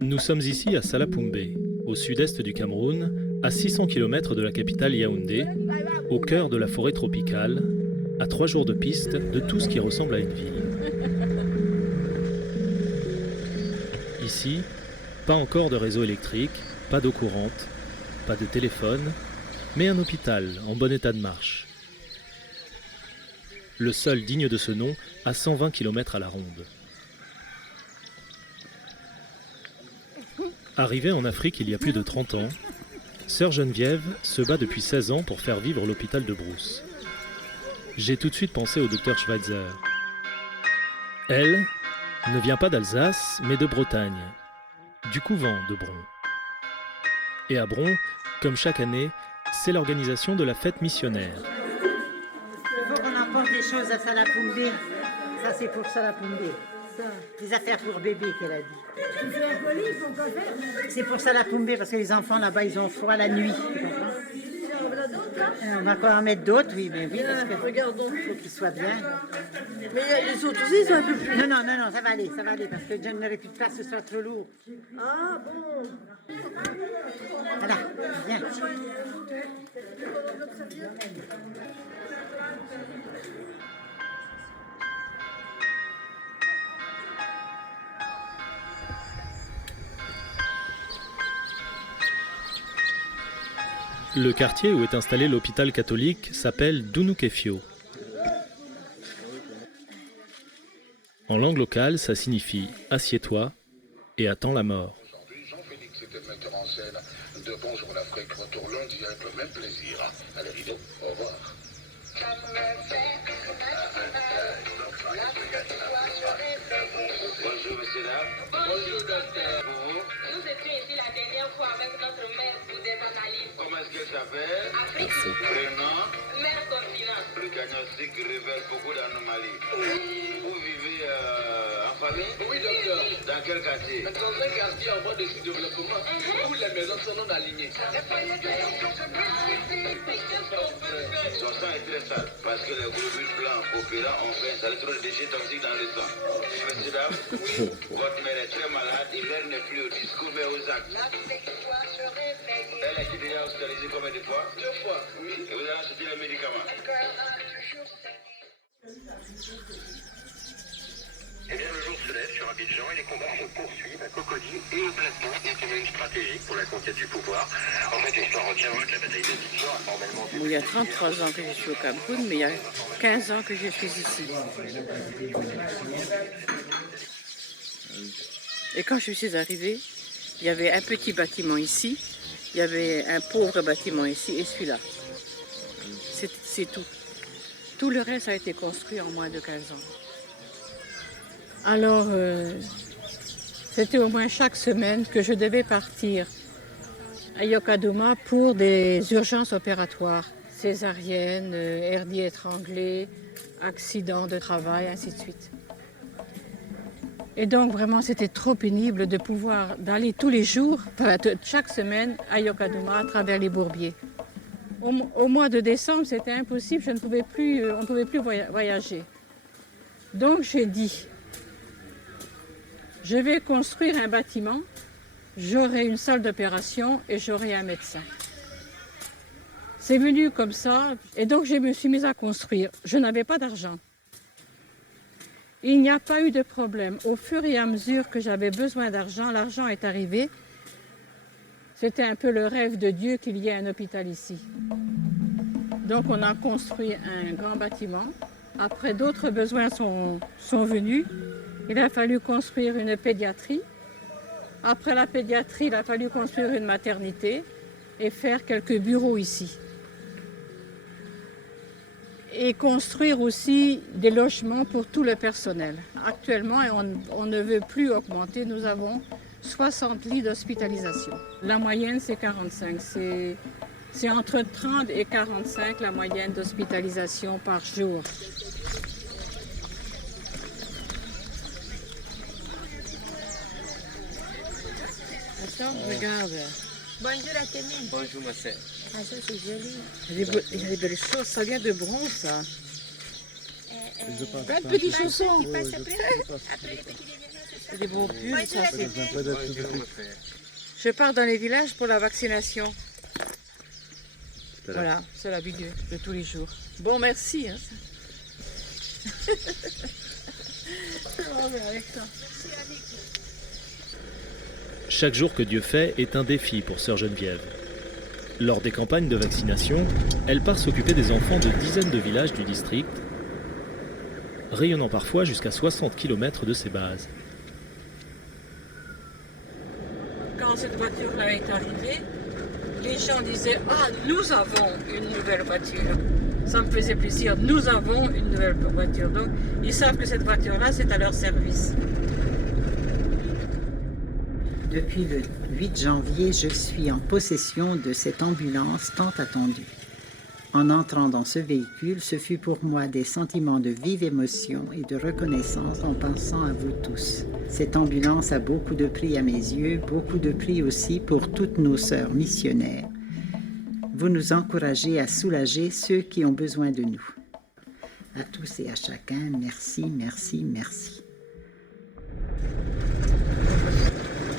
Nous sommes ici à Salapumbe, au sud-est du Cameroun, à 600 km de la capitale Yaoundé, au cœur de la forêt tropicale, à 3 jours de piste de tout ce qui ressemble à une ville. Ici, pas encore de réseau électrique, pas d'eau courante, pas de téléphone, mais un hôpital en bon état de marche. Le seul digne de ce nom à 120 km à la ronde. Arrivée en Afrique il y a plus de 30 ans, Sœur Geneviève se bat depuis 16 ans pour faire vivre l'hôpital de Brousse. J'ai tout de suite pensé au docteur Schweitzer. Elle ne vient pas d'Alsace, mais de Bretagne, du couvent de Bron. Et à Bron, comme chaque année, c'est l'organisation de la fête missionnaire. Il faut qu'on emporte des choses à Salapumbe. Ça, c'est pour Salapumbe. Des affaires pour bébé, qu'elle a dit. C'est pour Salapumbe, parce que les enfants là-bas, ils ont froid la nuit. Tu comprends? On va encore en mettre d'autres, oui, mais oui, parce qu'il faut qu'ils soient bien. Mais les autres aussi, ils sont un peu plus... Non, ça va aller, parce que John n'aurait plus de place, ce soit trop lourd. Ah bon. Voilà, bien. Le quartier où est installé l'hôpital catholique s'appelle Dunukefio. En langue locale, ça signifie « assieds-toi et attends la mort ». Aujourd'hui, Jean-Félix était metteur en scène de Bonjour l'Afrique. Retour lundi avec le même plaisir. Allez, Rideau, au revoir. Bonjour, monsieur là. Bonjour, docteur. Nous étions ici la dernière fois avec notre mère pour des analyses. Comment est-ce qu'elle s'appelle? Afrique. Prénom? Mère continent. Le diagnostic révèle beaucoup d'anomalies. Vous vivez en famille? Oui, docteur. Dans quel quartier? Dans un quartier en voie de sous-développement, où les maisons sont non alignées. Son sang est très sale parce que les globules blancs opérants ont fait installer trop de déchets toxiques dans le sang. Monsieur dame, votre mère est très malade et l'heure n'est plus au discours mais aux actes. Elle a été déjà hospitalisée combien de fois? 2 fois, oui. Et vous avez acheté les médicaments? Eh bien, le jour se lève sur Abidjan et les combats se poursuivent à Cocody et au Plateau, une commune stratégique pour la conquête du pouvoir. En fait, l'histoire retiendra que la bataille d'Abidjan a formellement... Bon, il y a 33 ans que je suis au Cameroun, mais il y a 15 ans que je suis ici. Et quand je suis arrivée, il y avait un petit bâtiment ici, il y avait un pauvre bâtiment ici et celui-là. C'est tout. Tout le reste a été construit en moins de 15 ans. Alors, c'était au moins chaque semaine que je devais partir à Yokadouma pour des urgences opératoires, césarienne, hernie étranglée, accident de travail, ainsi de suite. Et donc vraiment c'était trop pénible de pouvoir d'aller tous les jours, chaque semaine à Yokadouma à travers les bourbiers. Au mois de décembre c'était impossible, on ne pouvait plus voyager. Donc j'ai dit, je vais construire un bâtiment, j'aurai une salle d'opération et j'aurai un médecin. C'est venu comme ça et donc je me suis mise à construire. Je n'avais pas d'argent. Il n'y a pas eu de problème. Au fur et à mesure que j'avais besoin d'argent, l'argent est arrivé. C'était un peu le rêve de Dieu qu'il y ait un hôpital ici. Donc on a construit un grand bâtiment. Après, d'autres besoins sont venus. Il a fallu construire une pédiatrie. Après la pédiatrie, il a fallu construire une maternité et faire quelques bureaux ici. Et construire aussi des logements pour tout le personnel. Actuellement, et on ne veut plus augmenter, nous avons 60 lits d'hospitalisation. La moyenne, c'est 45. C'est entre 30 et 45 la moyenne d'hospitalisation par jour. Attends, regarde. Bonjour à Témine. Bonjour, ma sœur. Ah, ça c'est joli. Il y a des belles choses, ça vient de bronze, ça. Plein de Tu petits passes- chaussons. tu passes après les petits déjeuners, c'est ça? Des beaux pulls, ça c'est. Bonjour, ma frère. Je pars dans les villages pour la vaccination. Voilà, c'est la vie de tous les jours. Bon, merci. Hein. Oh, mais avec ça. Chaque jour que Dieu fait est un défi pour sœur Geneviève. Lors des campagnes de vaccination, elle part s'occuper des enfants de dizaines de villages du district, rayonnant parfois jusqu'à 60 km de ses bases. Quand cette voiture-là est arrivée, les gens disaient « Ah, nous avons une nouvelle voiture ». Ça me faisait plaisir, nous avons une nouvelle voiture. Donc, ils savent que cette voiture-là, c'est à leur service. Depuis le 8 janvier, je suis en possession de cette ambulance tant attendue. En entrant dans ce véhicule, ce fut pour moi des sentiments de vive émotion et de reconnaissance en pensant à vous tous. Cette ambulance a beaucoup de prix à mes yeux, beaucoup de prix aussi pour toutes nos sœurs missionnaires. Vous nous encouragez à soulager ceux qui ont besoin de nous. À tous et à chacun, merci, merci, merci.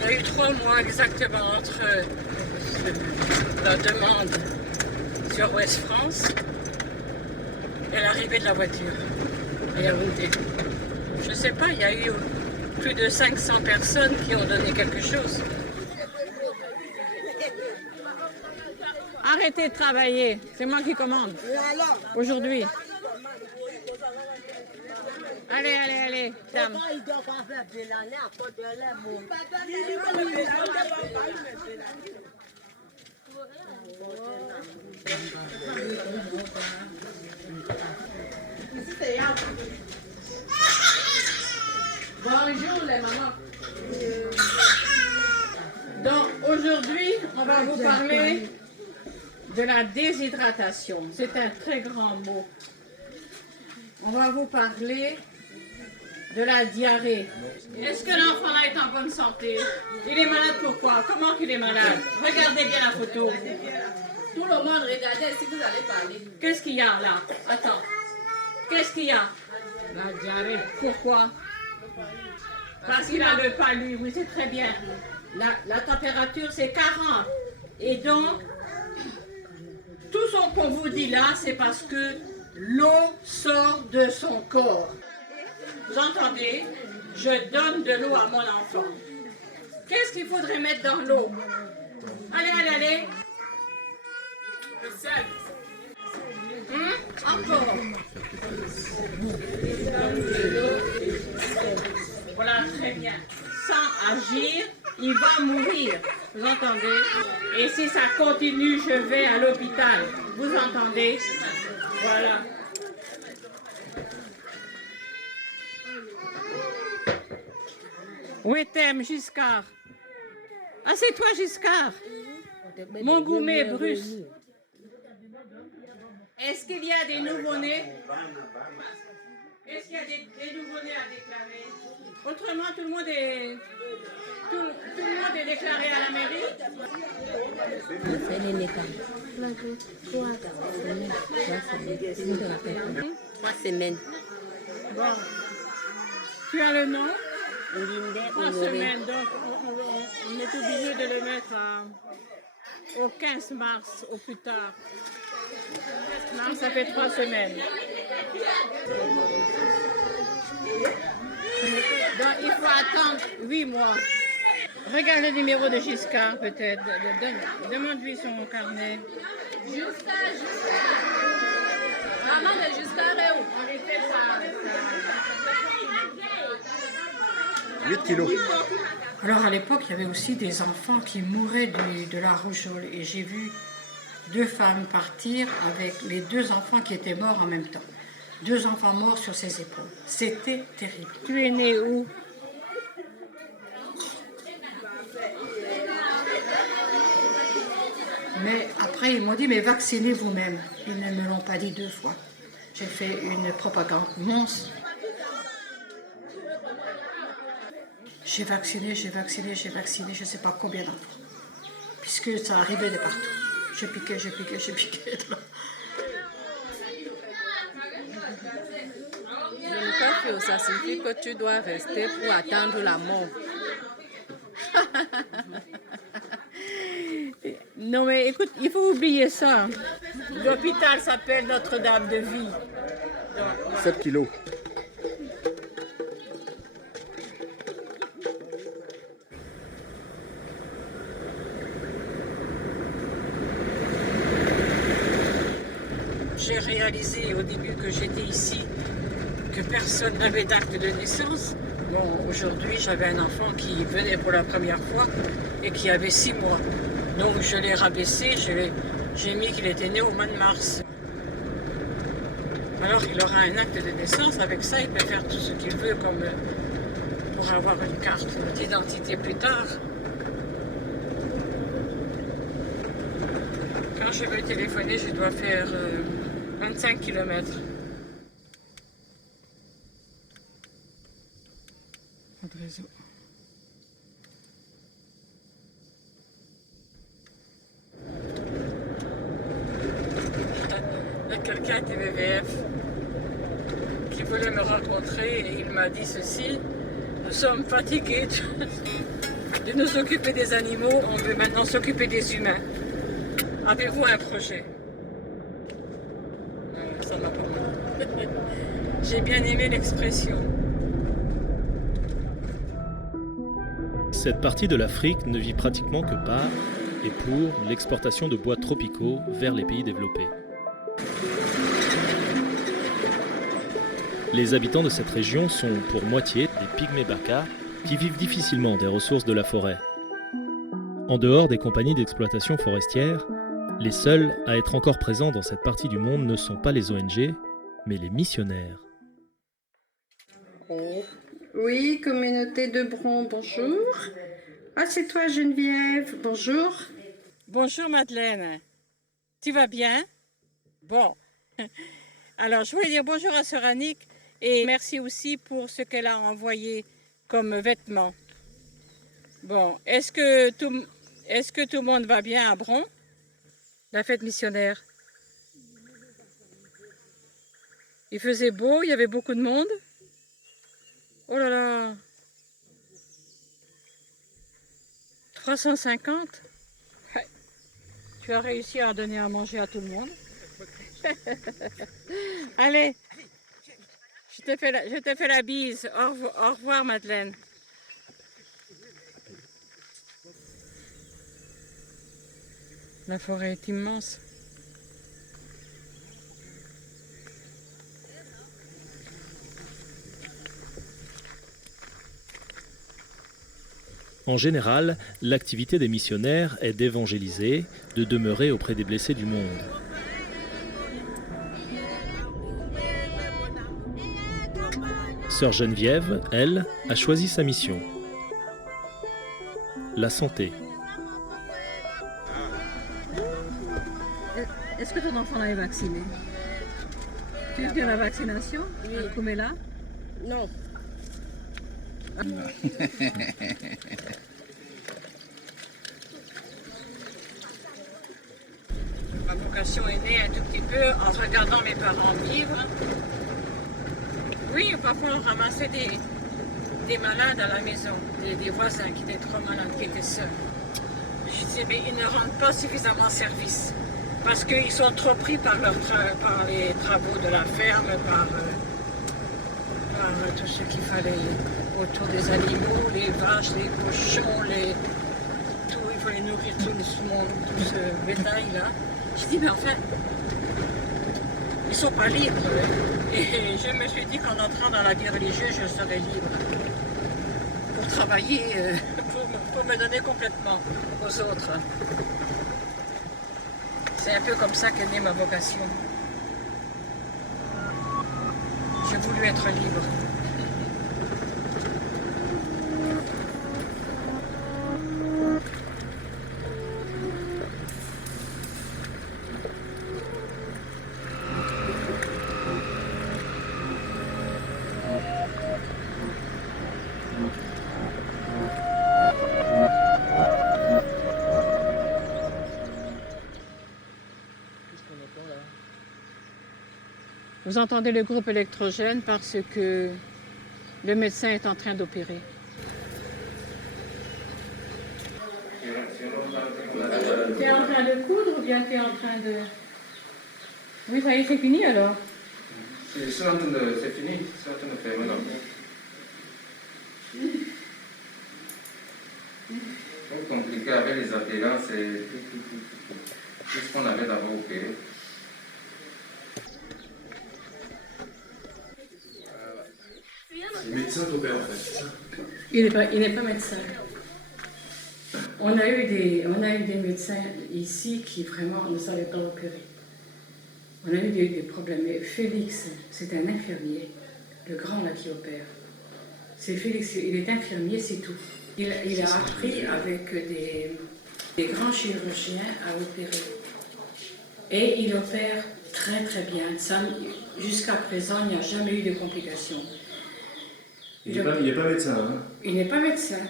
Il y a eu 3 mois exactement entre la demande sur Ouest France et l'arrivée de la voiture à Yaoundé. Je ne sais pas, il y a eu plus de 500 personnes qui ont donné quelque chose. Arrêtez de travailler, c'est moi qui commande. Aujourd'hui. Allez, allez, allez, dame. Bonjour les mamans. Donc aujourd'hui, on va vous parler de la déshydratation. C'est un très grand mot. On va vous parler de la diarrhée. Est-ce que l'enfant là est en bonne santé? Il est malade pourquoi? Comment qu'il est malade? Regardez bien la photo. Tout le monde regardez si vous allez parler. Qu'est-ce qu'il y a là? Attends. Qu'est-ce qu'il y a? La diarrhée. Pourquoi? Parce qu'il a le palu, oui, c'est très bien. La température, c'est 40. Et donc, tout ce qu'on vous dit là, c'est parce que l'eau sort de son corps. Vous entendez? Je donne de l'eau à mon enfant. Qu'est-ce qu'il faudrait mettre dans l'eau? Allez, allez, allez. Le sel. Encore. Voilà, très bien. Sans agir, il va mourir. Vous entendez? Et si ça continue, je vais à l'hôpital. Vous entendez? Voilà. Où est-elle, Giscard? Ah, c'est toi, Giscard. Mon gourmet Bruce. Est-ce qu'il y a des nouveau-nés? Est-ce qu'il y a des nouveau-nés à déclarer? Autrement, tout le monde est déclaré à la mairie? Trois semaines. Bon. Tu as le nom? 3 Honoré. semaines, donc on est obligé de le mettre au 15 mars, au plus tard. 15 mars, ça fait 3 semaines. Donc il faut attendre 8 mois. Regarde le numéro de Giscard peut-être. Demande-lui son carnet. Jusqu'à. Maman de Giscard est où? On était ça. 8 kilos. Alors à l'époque, il y avait aussi des enfants qui mouraient de la rougeole. Et j'ai vu 2 femmes partir avec les 2 enfants qui étaient morts en même temps. 2 enfants morts sur ses épaules. C'était terrible. Tu es né où? Mais après, ils m'ont dit, mais vaccinez vous-même. Ils ne me l'ont pas dit 2 fois. J'ai fait une propagande monstre. J'ai vacciné, je ne sais pas combien d'enfants. Puisque ça arrivait de partout. J'ai piqué. Le cas ça signifie que tu dois rester pour attendre la mort. Non mais écoute, il faut oublier ça. L'hôpital s'appelle Notre-Dame de Vie. 7 kilos. J'ai réalisé au début que j'étais ici, que personne n'avait d'acte de naissance. Bon, aujourd'hui, j'avais un enfant qui venait pour la première fois et qui avait 6 mois. Donc je l'ai rabaissé, j'ai mis qu'il était né au mois de mars. Alors il aura un acte de naissance, avec ça il peut faire tout ce qu'il veut comme pour avoir une carte d'identité plus tard. Quand je vais téléphoner, je dois faire 25 km. Pas de réseau. Il y a quelqu'un du WWF qui voulait me rencontrer et il m'a dit ceci: nous sommes fatigués de nous occuper des animaux, on veut maintenant s'occuper des humains. Avez-vous un projet? Ça m'a pas mal. J'ai bien aimé l'expression. Cette partie de l'Afrique ne vit pratiquement que par et pour l'exportation de bois tropicaux vers les pays développés. Les habitants de cette région sont pour moitié des pygmées baka qui vivent difficilement des ressources de la forêt. En dehors des compagnies d'exploitation forestière, les seuls à être encore présents dans cette partie du monde ne sont pas les ONG, mais les missionnaires. Oh. Oui, communauté de Bron, bonjour. Ah, c'est toi Geneviève, bonjour. Bonjour Madeleine, tu vas bien? Bon, alors je voulais dire bonjour à Sœur Annick et merci aussi pour ce qu'elle a envoyé comme vêtements. Bon, est-ce que tout le monde va bien à Bron? La fête missionnaire. Il faisait beau, il y avait beaucoup de monde. Oh là là, 350? Ouais. Tu as réussi à donner à manger à tout le monde. Allez, je te fais la bise. Au revoir Madeleine. La forêt est immense. En général, l'activité des missionnaires est d'évangéliser, de demeurer auprès des blessés du monde. Sœur Geneviève, elle, a choisi sa mission. La santé. Est-ce que ton enfant est vacciné? Tu as fait la vaccination? Oui. Comme est là? Non. Ma vocation est née un tout petit peu en regardant mes parents vivre. Oui, parfois on ramassait des malades à la maison, des voisins qui étaient trop malades, qui étaient seuls. Je disais, mais ils ne rendent pas suffisamment service parce qu'ils sont trop pris par les travaux de la ferme, par tout ce qu'il fallait autour des animaux, les vaches, les cochons, tout, il fallait nourrir tout ce bétail-là. Je dis, mais enfin, ils ne sont pas libres. Et je me suis dit qu'en entrant dans la vie religieuse, je serais libre pour travailler, pour me donner complètement aux autres. C'est un peu comme ça qu'est née ma vocation. J'ai voulu être libre. Vous entendez le groupe électrogène parce que le médecin est en train d'opérer. Tu es en train de coudre ou bien tu es en train de... Oui, ça y est, c'est fini alors? C'est fini, c'est en train de faire maintenant. C'est compliqué avec les appellants, c'est tout ce qu'on avait d'abord opéré. Le médecin t'opère en fait, c'est ça? Il n'est pas médecin. On a eu des médecins ici qui vraiment ne savaient pas opérer. On a eu des problèmes. Mais Félix, c'est un infirmier, le grand là qui opère. C'est Félix, il est infirmier, c'est tout. Il a appris avec des grands chirurgiens à opérer. Et il opère très très bien. Jusqu'à présent, il n'y a jamais eu de complications. Il n'est pas médecin, hein? Il n'est pas médecin.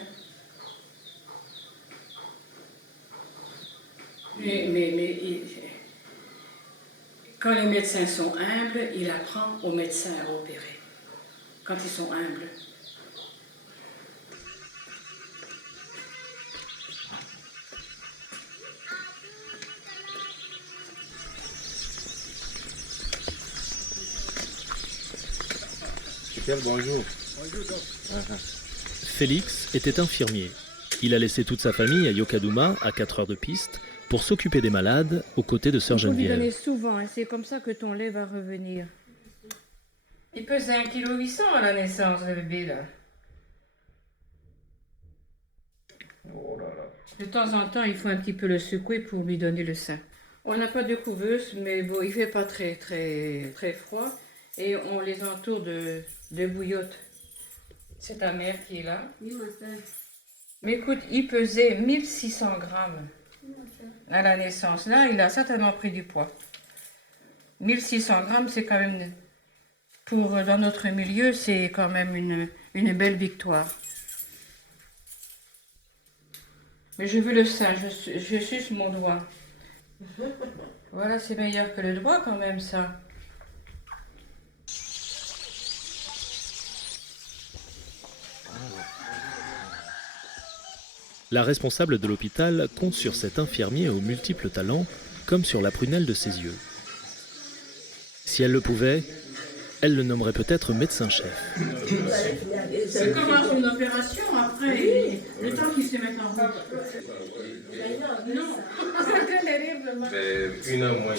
Mais quand les médecins sont humbles, il apprend aux médecins à opérer. Quand ils sont humbles. Bonjour. Félix était infirmier. Il a laissé toute sa famille à Yokadouma, à 4 heures de piste, pour s'occuper des malades aux côtés de sœur Geneviève. Il faut lui donner souvent, hein, c'est comme ça que ton lait va revenir. Il pesait 1,8 kg à la naissance, le bébé, là. Oh là là. De temps en temps, il faut un petit peu le secouer pour lui donner le sein. On n'a pas de couveuse, mais bon, il ne fait pas très, très, très froid. Et on les entoure de bouillotte. C'est ta mère qui est là. Oui, ma soeur. Mais écoute, il pesait 1600 grammes à la naissance. Là, il a certainement pris du poids. 1600 grammes, c'est quand même, dans notre milieu, c'est quand même une belle victoire. Mais je veux le sein, je suce mon doigt. Voilà, c'est meilleur que le doigt quand même, ça. La responsable de l'hôpital compte sur cet infirmier aux multiples talents, comme sur la prunelle de ses yeux. Si elle le pouvait, elle le nommerait peut-être médecin-chef. Il commence une opération, après, le temps qu'il se mette en route. Non, c'est terriblement. 1 an moins,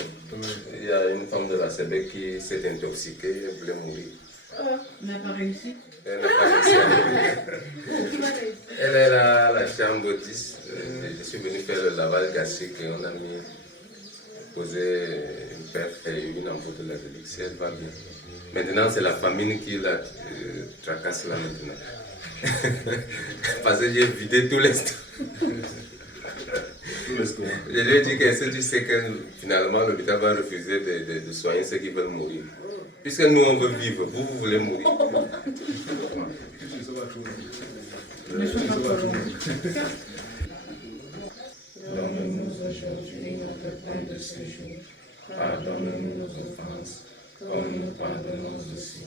il y a une femme de la CB qui s'est intoxiquée, elle voulait mourir. On n'a pas réussi. Elle n'a pas réussi. Elle est là à la chambre 10. Je suis venu faire le lavage gastrique et on a posé une perf et une ampoule de l'azélix. Elle va bien. Maintenant, c'est la famine qui la tracasse là maintenant. Parce que j'ai vidé tout l'estomac. Je lui ai dit que tu sais que finalement l'hôpital va refuser de soigner ceux qui veulent mourir. Puisque nous on veut vivre, vous voulez mourir. Ne sois pas trop long. Donne-nous aujourd'hui notre pain de ce jour. Pardonne-nous nos offenses, comme nous pardonnons aussi.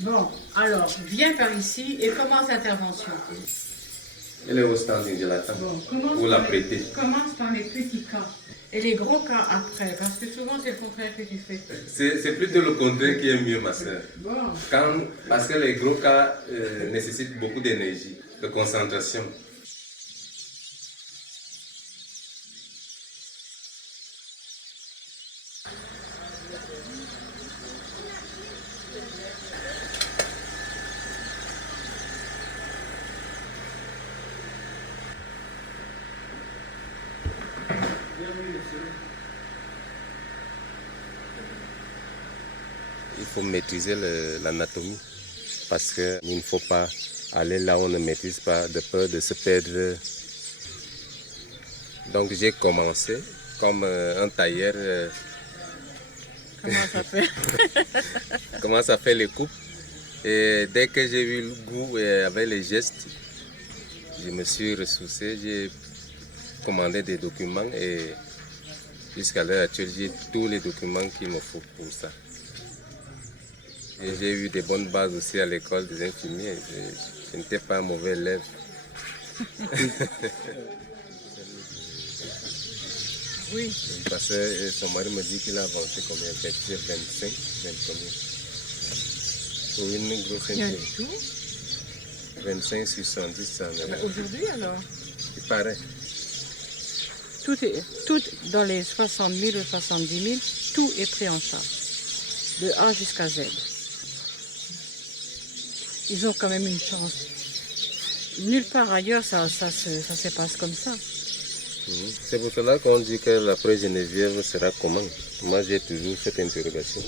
Bon, alors, viens par ici et commence l'intervention. Elle est au standing de la table. Pour la prêter. Commence par les petits cas. Et les gros cas après, parce que souvent c'est le contraire que tu fais. C'est plutôt le contraire qui est mieux, ma soeur. Bon. Parce que les gros cas nécessitent beaucoup d'énergie, de concentration. Il faut maîtriser l'anatomie parce qu'il ne faut pas aller là où on ne maîtrise pas de peur de se perdre. Donc j'ai commencé comme un tailleur. Comment ça fait? Comment ça fait les coupes. Et dès que j'ai eu le goût avec les gestes, je me suis ressourcé, j'ai commandé des documents et jusqu'à l'heure actuelle, j'ai tous les documents qu'il me faut pour ça. Et j'ai eu des bonnes bases aussi à l'école des infirmiers. Je n'étais pas un mauvais élève. Oui. Parce que son mari me dit qu'il a avancé combien? Peut-être 25, 20 combien? Pour une grosse Rien infirmière. du tout. 25 sur 110, ça en est. Aujourd'hui alors? Il paraît. Tout dans les 60 000 ou 70 000, tout est pris en charge, de A jusqu'à Z. Ils ont quand même une chance. Nulle part ailleurs, ça se passe comme ça. C'est pour cela qu'on dit que l'après Geneviève sera comment? Moi, j'ai toujours cette interrogation.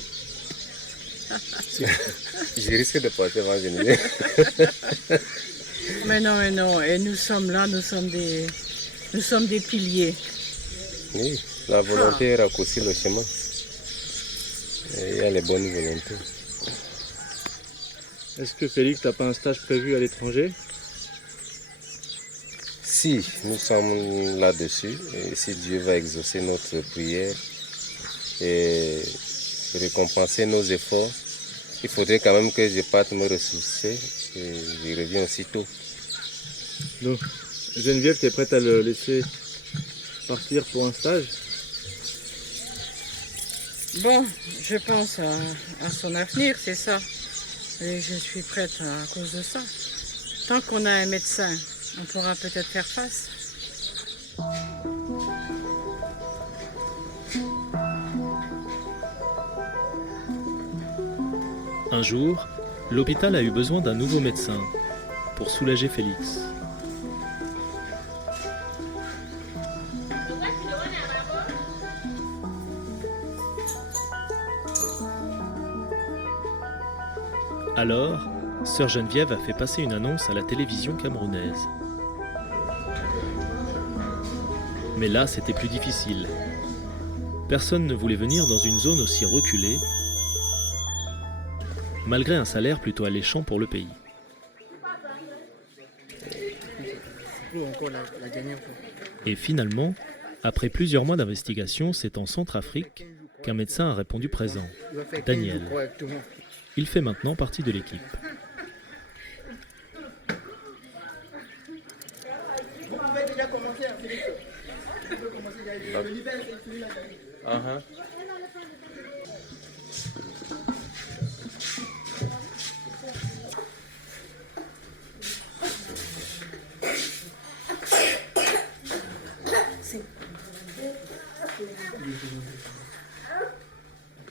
Je risque de partir avant Geneviève. Mais non. Et nous sommes là, nous sommes des piliers. Oui, la volonté raccourcit le chemin. Et il y a les bonnes volontés. Est-ce que Félix n'a pas un stage prévu à l'étranger? Si, nous sommes là-dessus. Et si Dieu va exaucer notre prière et récompenser nos efforts, il faudrait quand même que je parte me ressourcer et je reviens aussitôt. Donc, Geneviève, tu es prête à le laisser partir pour un stage? Bon, je pense à son avenir, c'est ça. Et je suis prête à cause de ça. Tant qu'on a un médecin, on pourra peut-être faire face. Un jour, l'hôpital a eu besoin d'un nouveau médecin pour soulager Félix. Alors, sœur Geneviève a fait passer une annonce à la télévision camerounaise. Mais là, c'était plus difficile. Personne ne voulait venir dans une zone aussi reculée, malgré un salaire plutôt alléchant pour le pays. Et finalement, après plusieurs mois d'investigation, c'est en Centrafrique qu'un médecin a répondu présent, Daniel. Il fait maintenant partie de l'équipe. Vous pouvez déjà commencer à Félix.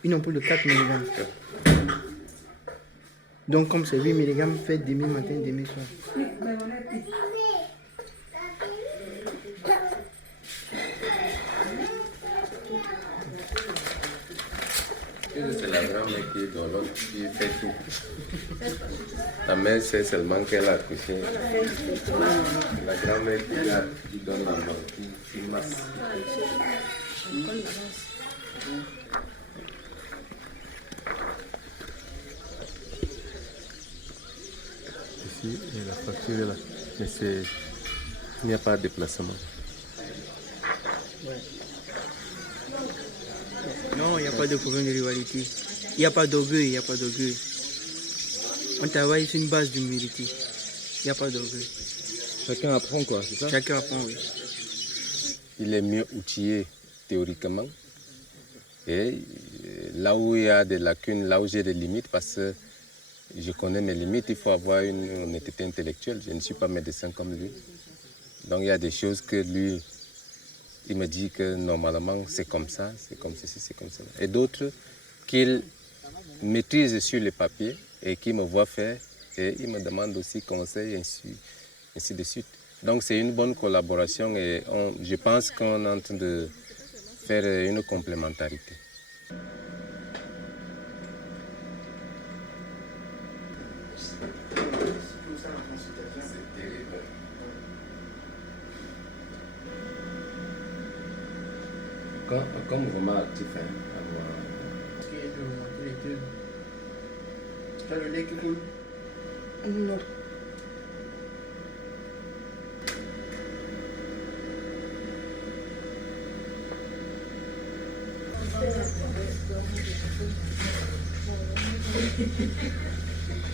Une ampoule de 4 mg. Donc comme c'est 8 mg, fait demi matin, demi soir. C'est la grand-mère qui est dans l'autre, qui fait tout. La mère sait seulement qu'elle a accouché. La grand-mère qui donne la main, qui masse. Ici, et la fracture est là. Mais il n'y a pas de déplacement. Ouais. Non, il n'y a pas de problème de rivalité. Il n'y a pas d'orgueil, il n'y a pas d'orgueil. On travaille sur une base d'humilité. Il n'y a pas d'orgueil. Chacun apprend quoi, c'est ça? Chacun apprend, oui. Il est mieux outillé théoriquement. Et là où il y a des lacunes, là où j'ai des limites, parce que je connais mes limites, il faut avoir une honnêteté intellectuelle. Je ne suis pas médecin comme lui. Donc il y a des choses que lui, il me dit que normalement c'est comme ça, c'est comme ceci, c'est comme ça. Et d'autres qu'il maîtrise sur les papiers et qui me voit faire et il me demande aussi conseil, ainsi de suite. Donc c'est une bonne collaboration et je pense qu'on est en train de faire une complémentarité. Comme vraiment actif, hein, Est-ce qu'il y a de remonter les deux? Tu as le lait qui coule? Non.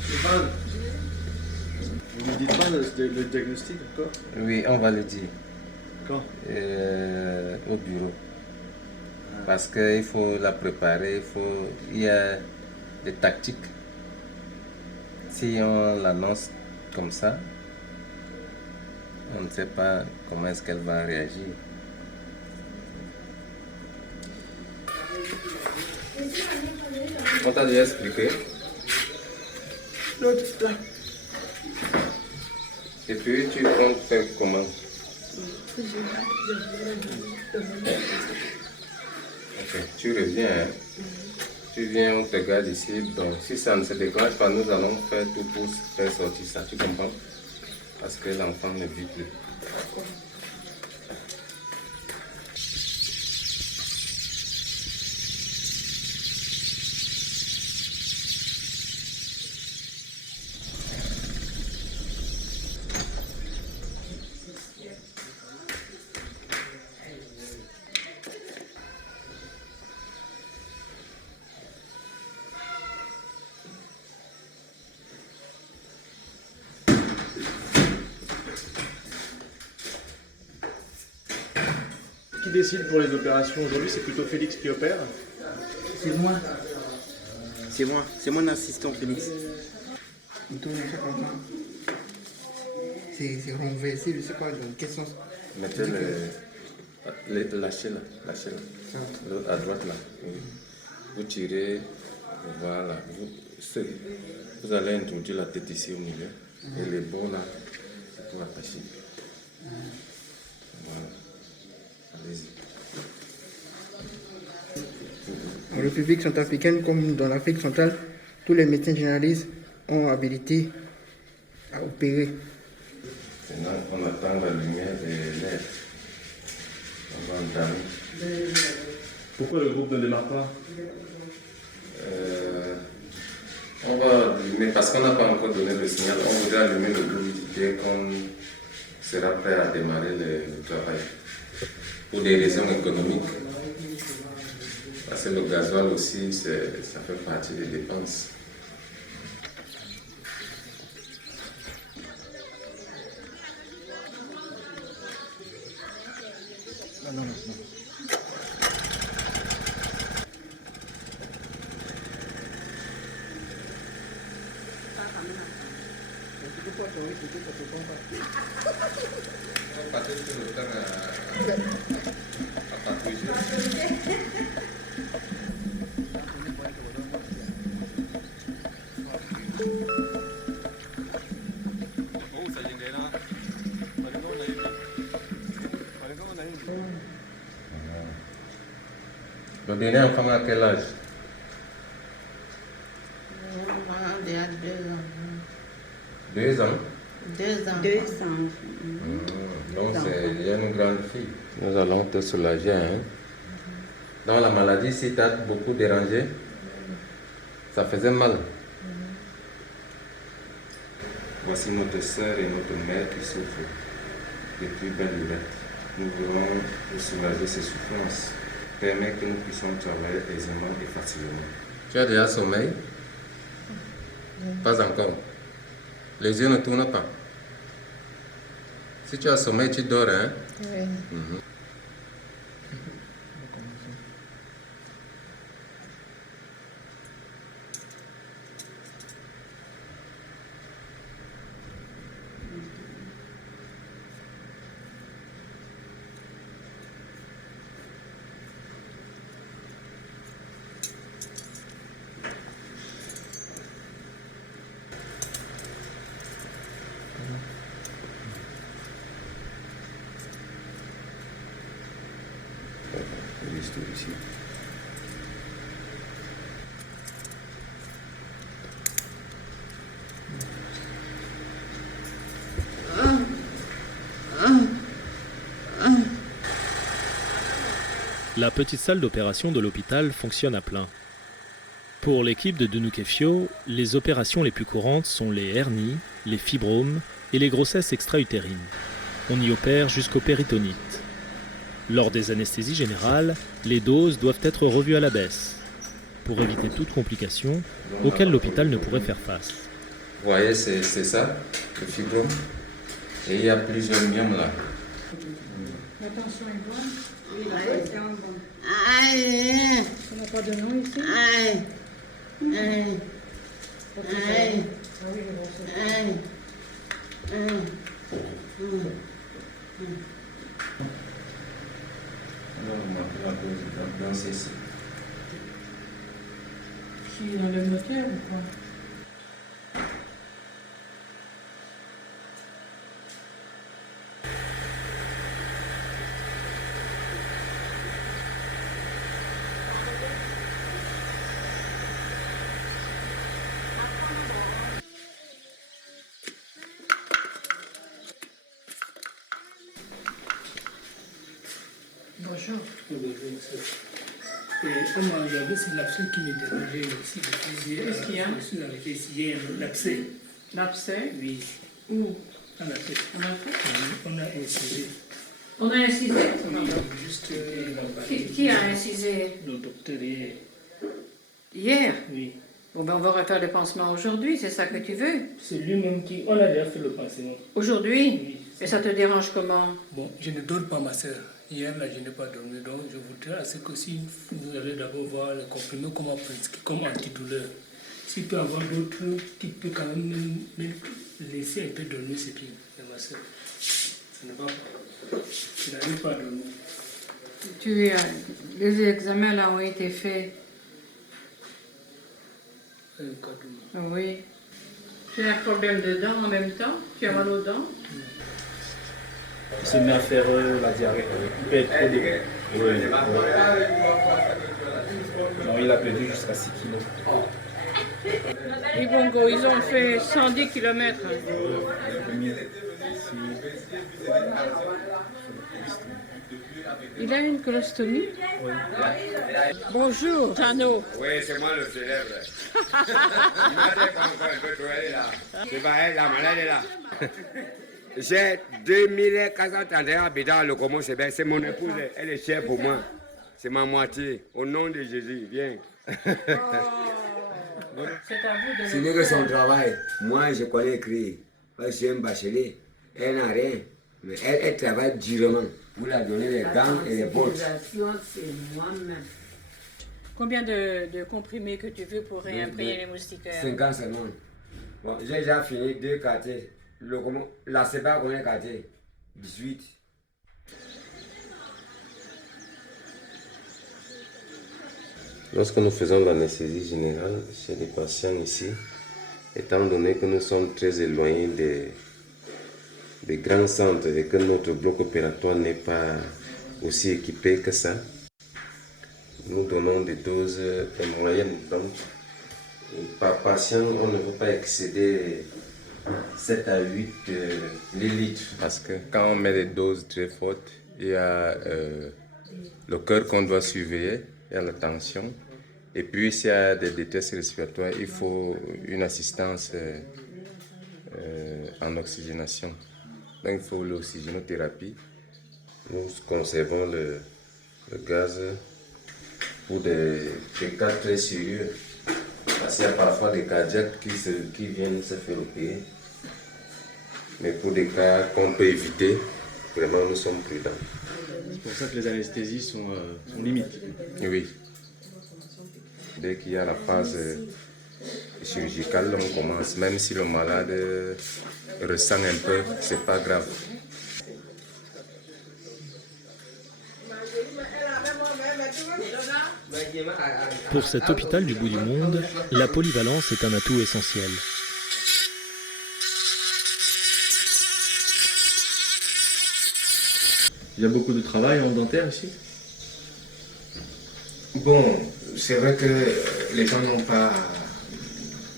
Stéphane, vous ne dites pas le diagnostic encore? Oui, on va le dire. Quand? Au bureau. Parce qu'il faut la préparer, il y a des tactiques. Si on l'annonce comme ça, on ne sait pas comment est-ce qu'elle va réagir. On t'a déjà expliqué? Et puis tu comptes faire comment? Ok, tu reviens, hein? Tu viens, on te garde ici. Donc si ça ne se déclenche pas, nous allons faire tout pour faire sortir ça. Tu comprends? Parce que l'enfant ne vit plus. Qui décide pour les opérations aujourd'hui? C'est plutôt Félix qui opère? C'est moi. C'est mon assistant Félix. C'est renversé, je ne sais pas dans quel sens. Mettez lâchez là. L'autre à droite là. Oui. Vous tirez, voilà. Vous allez introduire la tête ici au milieu. Et les bords là, c'est pour attacher. Voilà. Allez-y. En République centrafricaine, comme dans l'Afrique centrale, tous les médecins généralistes ont habilité à opérer. Maintenant, on attend la lumière de l'air. On va entamer. Pourquoi le groupe ne démarre pas? On va allumer, parce qu'on n'a pas encore donné le signal, on voudrait allumer le groupe dès qu'on sera prêt à démarrer le travail. Pour des raisons économiques. Parce que le gasoil aussi, ça fait partie des dépenses. Non. Le dernier enfant à quel âge? Il y a 2 ans. 2 ans. Donc il y a une grande fille. Nous allons te soulager. Hein? Dans la maladie, si tu as beaucoup dérangé, ça faisait mal. Voici notre sœur et notre mère qui souffrent depuis belle lurette. Nous voulons soulager ces souffrances. Permet que nous puissions travailler aisément et facilement. Tu as déjà sommeil? Pas encore. Les yeux ne tournent pas. Si tu as sommeil, tu dors, hein? Oui. Ici. La petite salle d'opération de l'hôpital fonctionne à plein. Pour l'équipe de Denukefio, les opérations les plus courantes sont les hernies, les fibromes et les grossesses extra-utérines. On y opère jusqu'au péritonite. Lors des anesthésies générales, les doses doivent être revues à la baisse. pour éviter toute complication auxquelles l'hôpital ne pourrait faire face. Vous voyez, c'est ça, le fibrome. Et il y a plusieurs myomes là. La tension est bonne? Oui, la tension est bonne. Aïe. Ça n'a pas de nom ici? Aïe. Aïe. Aïe. Ah oui, je vois ça. Aïe. Aïe. Alors, on va faire la pause dans ceci. Qui est dans le moteur ou quoi? Bonjour. Et on m'a regardé, c'est l'abcès qui me dérangeait aussi. Qu'est-ce qu'il y a? Je suis arrivé ici hier, l'abcès. L'abcès? Oui. Où? À la tête. À la tête? On a incisé. On a incisé? Oui, juste là-bas. Qui a incisé? Le docteur hier. Hier? Oui. Bon, ben on va refaire le pansement aujourd'hui, c'est ça que tu veux? C'est lui-même qui... On a déjà fait le pansement. Aujourd'hui? Oui. Et ça te dérange comment? Bon, je ne dors pas, ma soeur. Hier, là, je n'ai pas dormi, donc je voudrais à ce que si vous allez d'abord voir le comprimé comme antidouleur. S'il peut y avoir d'autres qui peuvent quand même laisser un peu dormir, c'est pire. Mais ma soeur, ça ne va pas. Je n'arrive pas à dormir. Les examens là ont été faits. Oui. Tu as un problème de dents en même temps? Tu as mal aux dents? Il se met à faire la diarrhée. Il peut être trop dégueu. Oui. Non, il a perdu jusqu'à 6 kilos. Ibongo, ils ont fait 110 km. Il a une colostomie? Oui. Bonjour, Tano. Oui, c'est moi le célèbre. C'est pas elle, la malade est là. J'ai 2431 habitants à Locomo, c'est mon épouse, elle est chère pour moi. C'est ma moitié. Au nom de Jésus, viens. C'est à vous de Ce n'est que son travail. Moi, je connais écrire. Parce que je suis un bachelier. Elle n'a rien. Mais elle travaille durement. Vous la donnez les gants et les bottes. C'est moi-même. Combien de comprimés que tu veux pour réimprégner les moustiquaires? 50 seulement. Bon, j'ai déjà fini 2 quartiers. La CEPA, combien de quartiers? 18. Lorsque nous faisons l'anesthésie générale chez les patients ici, étant donné que nous sommes très éloignés des grands centres et que notre bloc opératoire n'est pas aussi équipé que ça, nous donnons des doses moyennes. Donc, par patient, on ne peut pas excéder 7 à 8 millilitres. Parce que quand on met des doses très fortes, il y a le cœur qu'on doit surveiller, il y a la tension. Et puis, s'il y a des détresses respiratoires, il faut une assistance en oxygénation. Donc, il faut l'oxygénothérapie. Nous conservons le gaz pour des cas très sérieux. Parce qu'il y a parfois des cardiaques qui viennent se faire opérer. Mais pour des cas qu'on peut éviter, vraiment nous sommes prudents. C'est pour ça que les anesthésies sont limites. Oui. Dès qu'il y a la phase chirurgicale, on commence. Même si le malade ressent un peu, c'est pas grave. Pour cet hôpital du bout du monde, la polyvalence est un atout essentiel. Il y a beaucoup de travail en dentaire ici? Bon, c'est vrai que les gens n'ont pas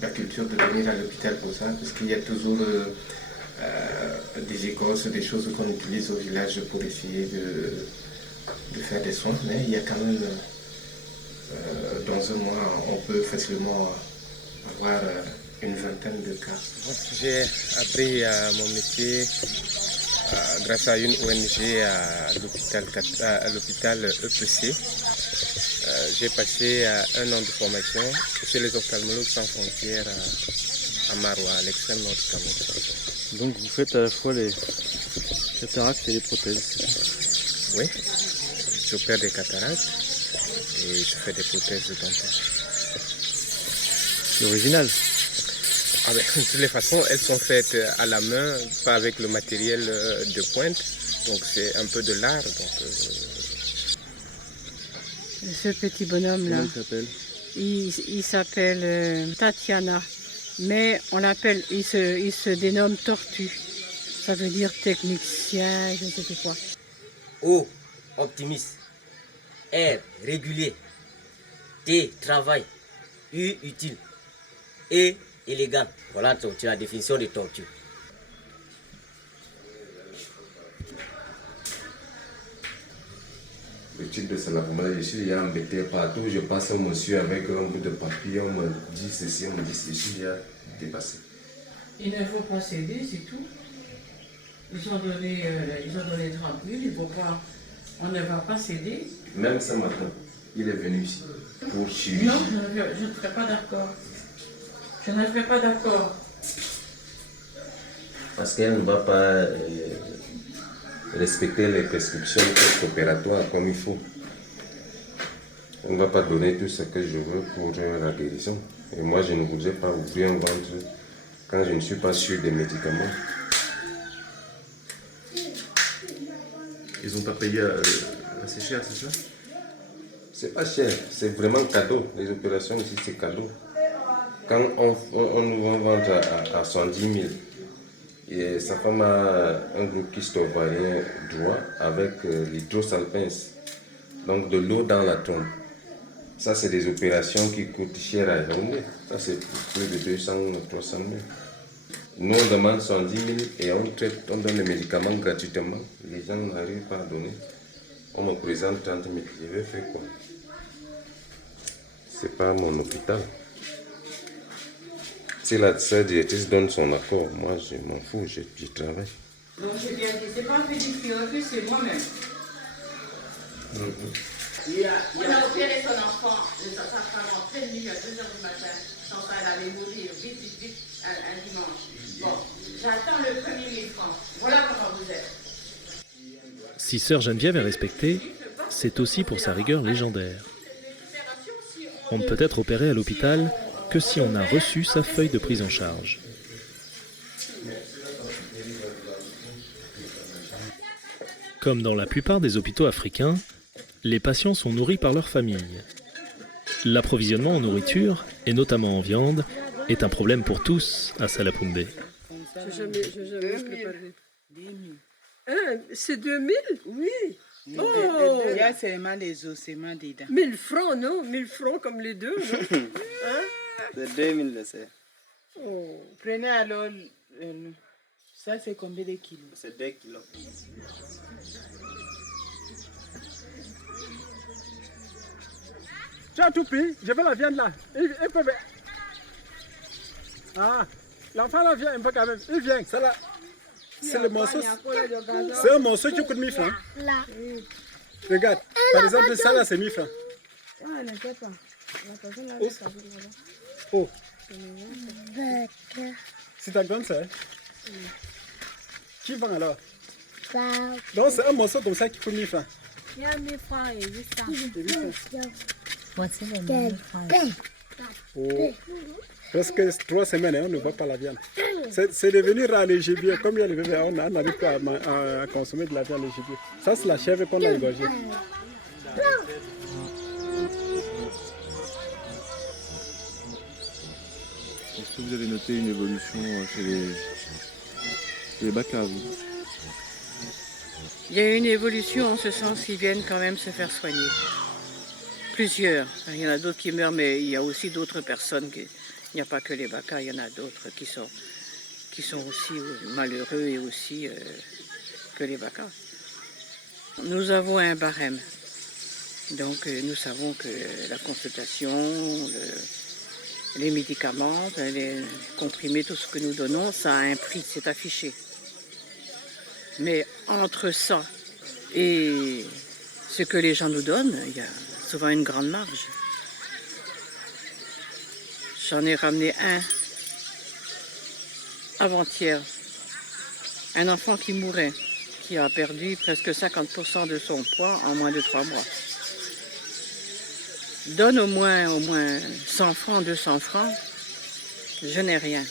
la culture de venir à l'hôpital pour ça, parce qu'il y a toujours des écorces, des choses qu'on utilise au village pour essayer de faire des soins, mais il y a quand même, dans un mois, on peut facilement avoir une vingtaine de cas. J'ai appris mon métier grâce à une ONG à l'hôpital EPC. j'ai passé 1 an de formation chez les ophtalmologues sans frontières à Maroua, à l'extrême nord du Cameroun. Donc vous faites à la fois les cataractes et les prothèses? Oui, j'opère des cataractes et je fais des prothèses dentaires. C'est original. Ah ben, de toutes les façons, elles sont faites à la main, pas avec le matériel de pointe, donc c'est un peu de l'art. Ce petit bonhomme-là, Comment il s'appelle? il s'appelle Tatiana, mais on l'appelle, il se dénomme Tortue. Ça veut dire technicien, je ne sais plus quoi. O, optimiste. R, régulier. T, travail. U, utile. E, élégant. Voilà la définition de tortue. Le type de salapoumbage, je suis embêté partout. Je passe un monsieur avec un bout de papier, on me dit ceci, on me dit ceci, il a dépassé. Il ne faut pas céder, c'est tout. Ils ont donné 30 000, on ne va pas céder. Même ce matin, il est venu ici pour chirurgie. Non, je ne serai pas d'accord. Je ne serai pas d'accord. Parce qu'elle ne va pas respecter les prescriptions post-opératoires comme il faut. Elle ne va pas donner tout ce que je veux pour la guérison. Et moi, je ne voudrais pas ouvrir un ventre quand je ne suis pas sûr des médicaments. Ils n'ont pas payé assez cher, c'est ça? C'est pas cher, c'est vraiment cadeau. Les opérations ici, c'est cadeau. Quand on ouvre un ventre à 110 000, et sa femme a un gros kyste ovarien droit avec l'hydrosalpince, donc de l'eau dans la trompe. Ça, c'est des opérations qui coûtent cher à Yaoundé. Ça, c'est plus de 200 ou 300 000. Nous, on demande 110 000 et on donne les médicaments gratuitement. Les gens n'arrivent pas à donner. On me présente 30 000. Je vais faire quoi? C'est pas mon hôpital. Si la directrice donne son accord, moi je m'en fous, je travaille. Donc j'ai bien dit, c'est pas un pédicure, c'est moi-même. On a opéré son enfant, sa femme en pleine nuit à 2h du matin. Son frère allait mourir vite, un dimanche. Bon, j'attends le premier 1000 francs. Voilà comment vous êtes. Si sœur Geneviève est respectée, c'est aussi pour sa rigueur légendaire. On ne peut être opéré à l'hôpital que si on a reçu sa feuille de prise en charge. Comme dans la plupart des hôpitaux africains, les patients sont nourris par leur famille. L'approvisionnement en nourriture, et notamment en viande, est un problème pour tous à Salapoumbé. C'est 2000? Oui. Oh! Il y a seulement les ossements dedans. 1000 francs, non? 1000 francs comme les deux, non? Hein? C'est 2000, c'est. Oh. Prenez alors, ça c'est combien de kilos? C'est 2 kilos. Tu as tout pris, je veux la viande là. Ah, l'enfant là vient un peu quand même. Il vient, c'est là. C'est le morceau. C'est un morceau qui coûte 1000 francs. Là. Regarde, par exemple, ça là c'est 1000 francs. Ah, n'inquiète pas. Oh. C'est ta grande sœur? Qui vend alors? Donc c'est un morceau comme ça qui coûte 1000 francs. Il y a 1000 francs et 800. Voici les 1000 francs. Oh. Presque 3 semaines, on ne voit pas la viande. C'est devenu rare les gibiers. Comme il y a les bébés, on n'arrive pas à consommer de la viande les gibiers. Ça, c'est la chèvre qu'on a égorgée. Est-ce que vous avez noté une évolution chez les Baka, vous? Il y a une évolution en ce sens qu'ils viennent quand même se faire soigner. Plusieurs. Il y en a d'autres qui meurent, mais il y a aussi d'autres personnes. Il n'y a pas que les Baka, il y en a d'autres qui sont aussi malheureux et aussi que les Baka. Nous avons un barème. Donc nous savons que la consultation, les médicaments, les comprimés, tout ce que nous donnons, ça a un prix, c'est affiché. Mais entre ça et ce que les gens nous donnent, souvent une grande marge. J'en ai ramené un avant-hier. Un enfant qui mourait, qui a perdu presque 50% de son poids en moins de 3 mois. Donne au moins 100 francs, 200 francs, je n'ai rien.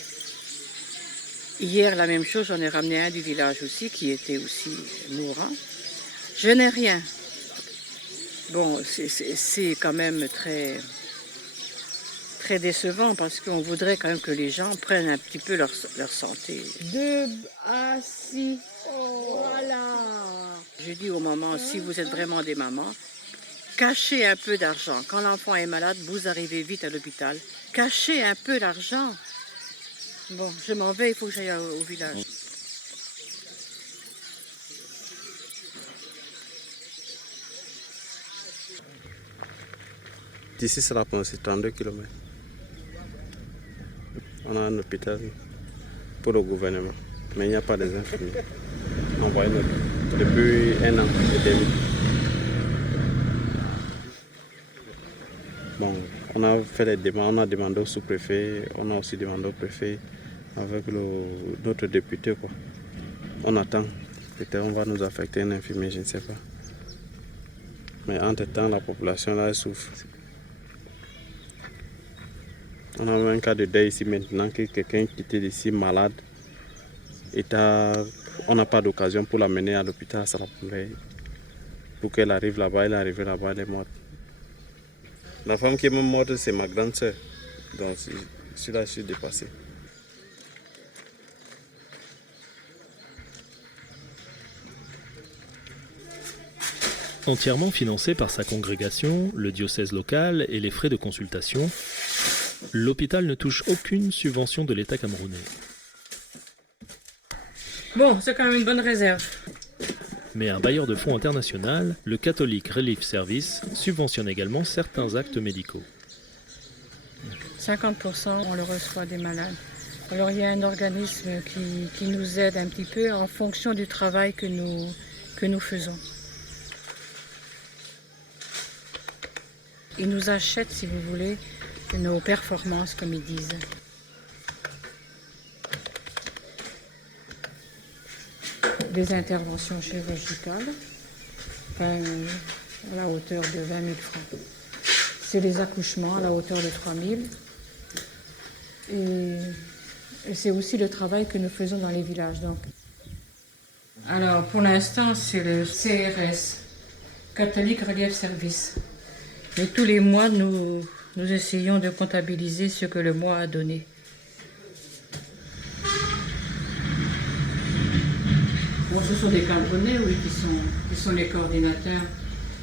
Hier, la même chose, j'en ai ramené un du village aussi, qui était aussi mourant. Je n'ai rien. Bon, c'est quand même très décevant parce qu'on voudrait quand même que les gens prennent un petit peu leur santé. 2 à 6, voilà. Je dis aux mamans, si vous êtes vraiment des mamans, cachez un peu d'argent. Quand l'enfant est malade, vous arrivez vite à l'hôpital. Cachez un peu d'argent. Bon, je m'en vais, il faut que j'aille au village. D'ici, ça prend aussi 32 km. On a un hôpital pour le gouvernement, mais il n'y a pas des infirmiers. On voit depuis 1 an et demi. Bon, on a fait les demandes, on a demandé au sous-préfet, on a aussi demandé au préfet avec notre député, quoi. On attend. Peut-être on va nous affecter un infirmier, je ne sais pas. Mais entre-temps, la population là, elle souffre. On a un cas de deuil ici maintenant, que quelqu'un qui était ici malade. On n'a pas d'occasion pour l'amener à l'hôpital à Sarapoulet. Pour qu'elle arrive là-bas, elle est arrivée là-bas, elle est morte. La femme qui est morte, c'est ma grande sœur. Donc, celui-là, je suis dépassé. Entièrement financé par sa congrégation, le diocèse local et les frais de consultation, l'hôpital ne touche aucune subvention de l'État camerounais. Bon, c'est quand même une bonne réserve. Mais un bailleur de fonds international, le Catholic Relief Service, subventionne également certains actes médicaux. 50%, on le reçoit des malades. Alors il y a un organisme qui nous aide un petit peu en fonction du travail que nous faisons. Ils nous achètent, si vous voulez, nos performances, comme ils disent. Des interventions chirurgicales, à la hauteur de 20 000 francs. C'est les accouchements à la hauteur de 3 000. Et c'est aussi le travail que nous faisons dans les villages. Donc. Alors, pour l'instant, c'est le CRS, Catholic Relief Service. Et tous les mois, nous essayons de comptabiliser ce que le mois a donné. Bon, ce sont des Camerounais, oui, qui sont les coordinateurs,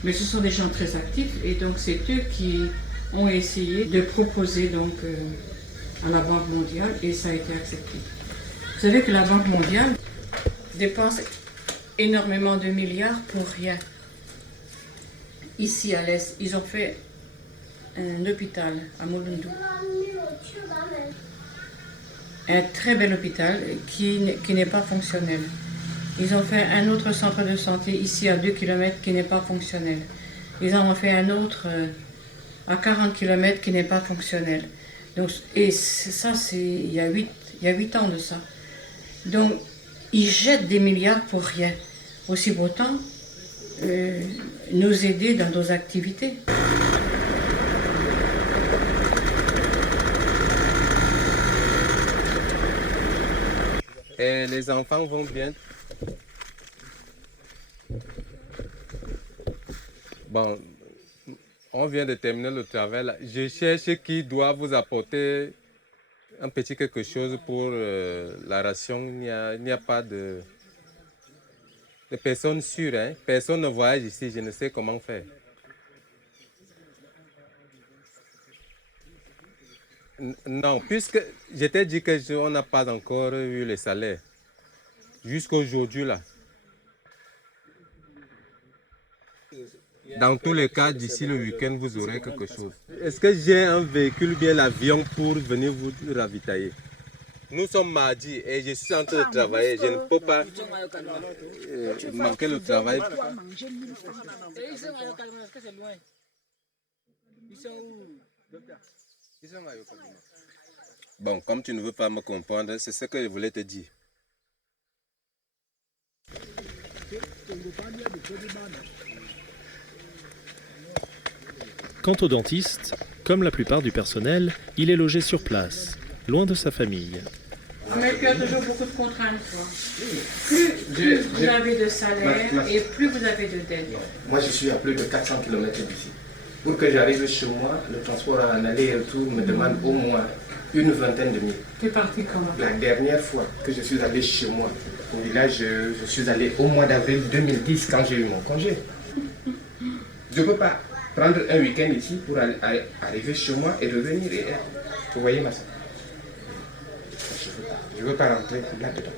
mais ce sont des gens très actifs et donc c'est eux qui ont essayé de proposer donc, à la Banque mondiale et ça a été accepté. Vous savez que la Banque mondiale dépense énormément de milliards pour rien. Ici à l'Est, ils ont fait un hôpital à Mulundu. Un très bel hôpital qui n'est pas fonctionnel. Ils ont fait un autre centre de santé ici à 2 km qui n'est pas fonctionnel. Ils en ont fait un autre à 40 km qui n'est pas fonctionnel. Donc, et ça, il y a 8 ans de ça. Donc, ils jettent des milliards pour rien. Aussi beau temps, nous aider dans nos activités. Et les enfants vont bien. Bon, on vient de terminer le travail là. Je cherche qui doit vous apporter un petit quelque chose pour la ration. Il n'y a pas de personnes sûres. Hein? Personne ne voyage ici, je ne sais comment faire. Non, puisque je t'ai dit qu'on n'a pas encore eu le salaire. Jusqu'aujourd'hui là. Dans tous les cas, d'ici le week-end, vous aurez quelque chose. Est-ce que j'ai un véhicule, bien l'avion, pour venir vous ravitailler? Nous sommes mardi et je suis en train de travailler. Je ne peux pas manquer le travail. Ils sont où, docteur? Ils sont à Yokohama. Bon, comme tu ne veux pas me comprendre, c'est ce que je voulais te dire. Quant au dentiste, comme la plupart du personnel, il est logé sur place, loin de sa famille. Mais tu as toujours beaucoup de contraintes, toi. Plus vous avez de salaire et plus vous avez de dettes. Moi, je suis à plus de 400 km d'ici. Pour que j'arrive chez moi, le transport en aller et retour me demande au moins une vingtaine de minutes. Tu es parti comment? La dernière fois que je suis allé chez moi, au village, je suis allé au mois d'avril 2010 quand j'ai eu mon congé. Je ne peux pas prendre un week-end ici pour arriver chez moi et revenir. Vous voyez ma soeur? Je ne veux pas rentrer là-dedans.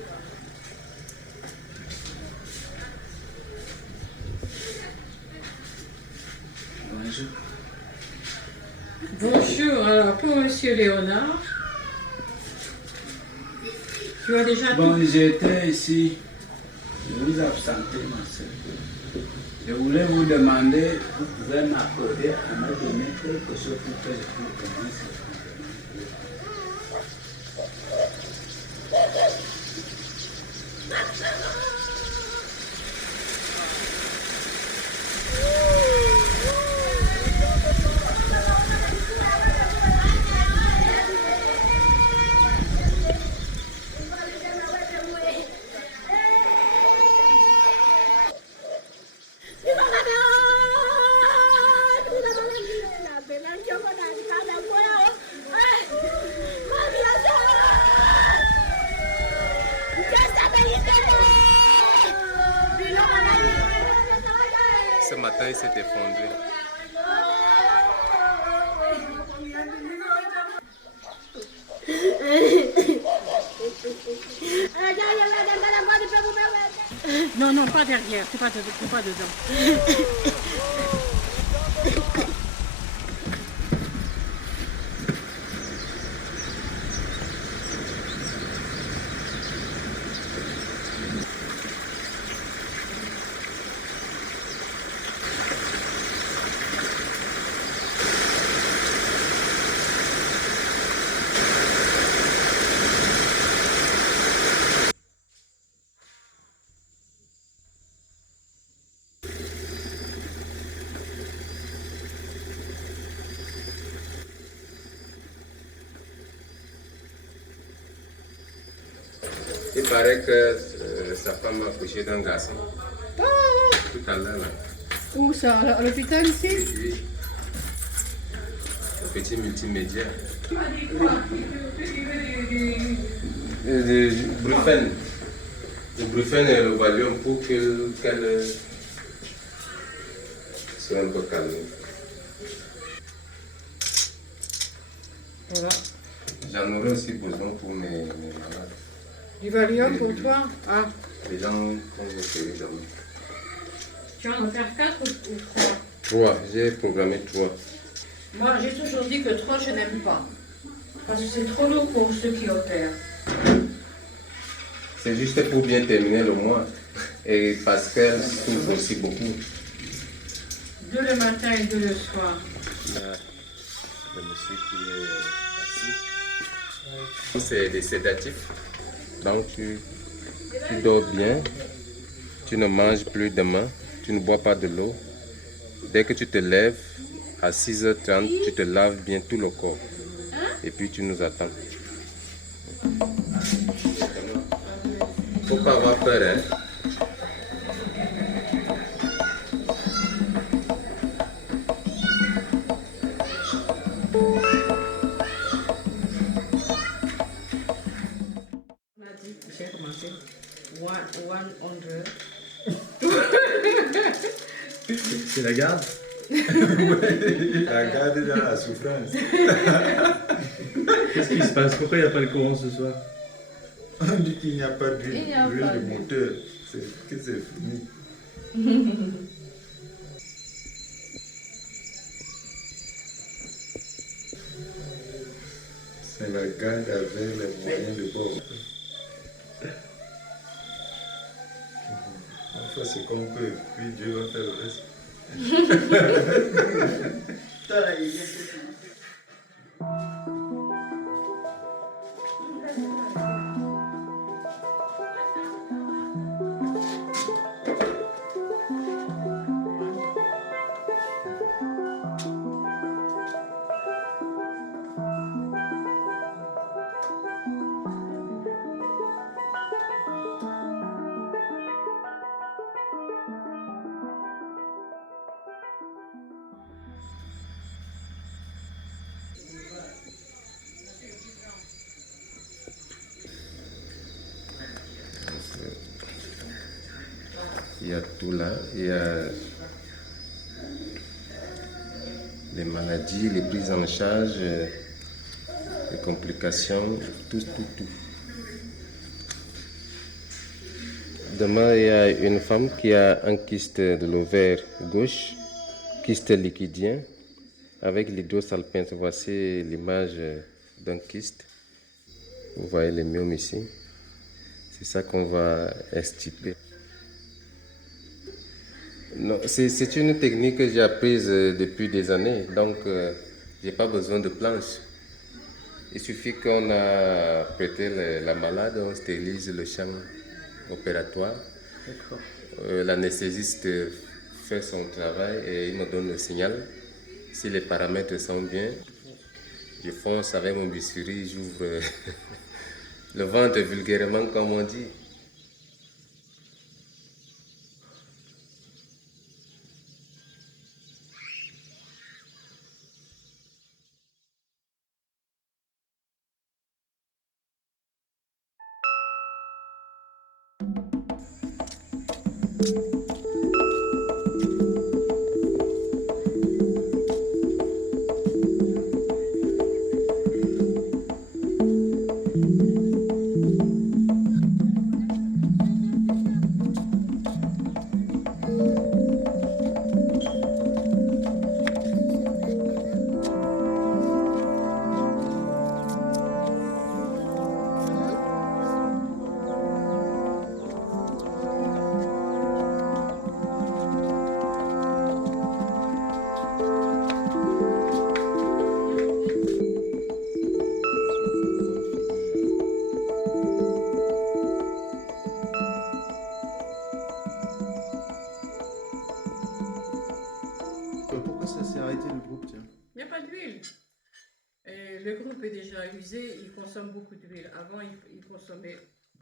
Bonjour. Bonjour, alors pour Monsieur Léonard, tu as déjà Bon, j'étais ici, je vous absentais, ma soeur. Je voulais vous demander, vous pouvez m'accorder à me donner quelque chose pour que je puisse commencer. Ce matin, il s'est effondré. Non, non, pas derrière, c'est pas dedans. Il paraît que sa femme a accouché d'un garçon. Tout à l'heure, là. Où ça? À l'hôpital ici? Oui. Le petit multimédia. Tu m'as dit quoi? De Brufen. Le Brufen et le Valium pour qu'elle soit un peu calmée. Voilà. J'en aurais aussi besoin pour mes malades. Du Valium pour toi? Ah. Les gens vont opérer demain. Tu vas en faire 4 ou 3? 3, j'ai programmé 3. Moi, j'ai toujours dit que 3, je n'aime pas. Parce que c'est trop lourd pour ceux qui opèrent. C'est juste pour bien terminer le mois. Et parce qu'elle souffre aussi beaucoup. 2 le matin et 2 le soir. Là, le monsieur qui est assis. C'est des sédatifs. Donc tu dors bien, tu ne manges plus demain, tu ne bois pas de l'eau. Dès que tu te lèves, à 6h30, tu te laves bien tout le corps. Et puis tu nous attends. Faut pas avoir peur, hein. J'ai commencé 100. C'est la garde. La garde est dans la souffrance. Qu'est-ce qui se passe? Pourquoi il n'y a pas le courant ce soir? On dit qu'il n'y a pas d'huile de moteur. C'est que c'est fini. C'est la garde avec les moyens de bord. On fait ce qu'on peut, puis Dieu va faire le reste. Il y a tout là, il y a les maladies, les prises en charge, les complications, tout. Demain, il y a une femme qui a un kyste de l'ovaire gauche, kyste liquidien, avec l'hydrosalpinx. Voici l'image d'un kyste. Vous voyez les myomes ici. C'est ça qu'on va extirper. Non, c'est une technique que j'ai apprise depuis des années, donc je n'ai pas besoin de planche. Il suffit qu'on a prêté la malade, on stérilise le champ opératoire. L'anesthésiste fait son travail et il me donne le signal. Si les paramètres sont bien, je fonce avec mon bistouri, j'ouvre le ventre vulgairement comme on dit. Pourquoi ça s'est arrêté le groupe, tiens? Il n'y a pas d'huile. Le groupe est déjà usé, il consomme beaucoup d'huile. Avant, il consommait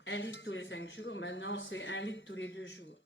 1 litre tous les 5 jours, maintenant c'est 1 litre tous les 2 jours.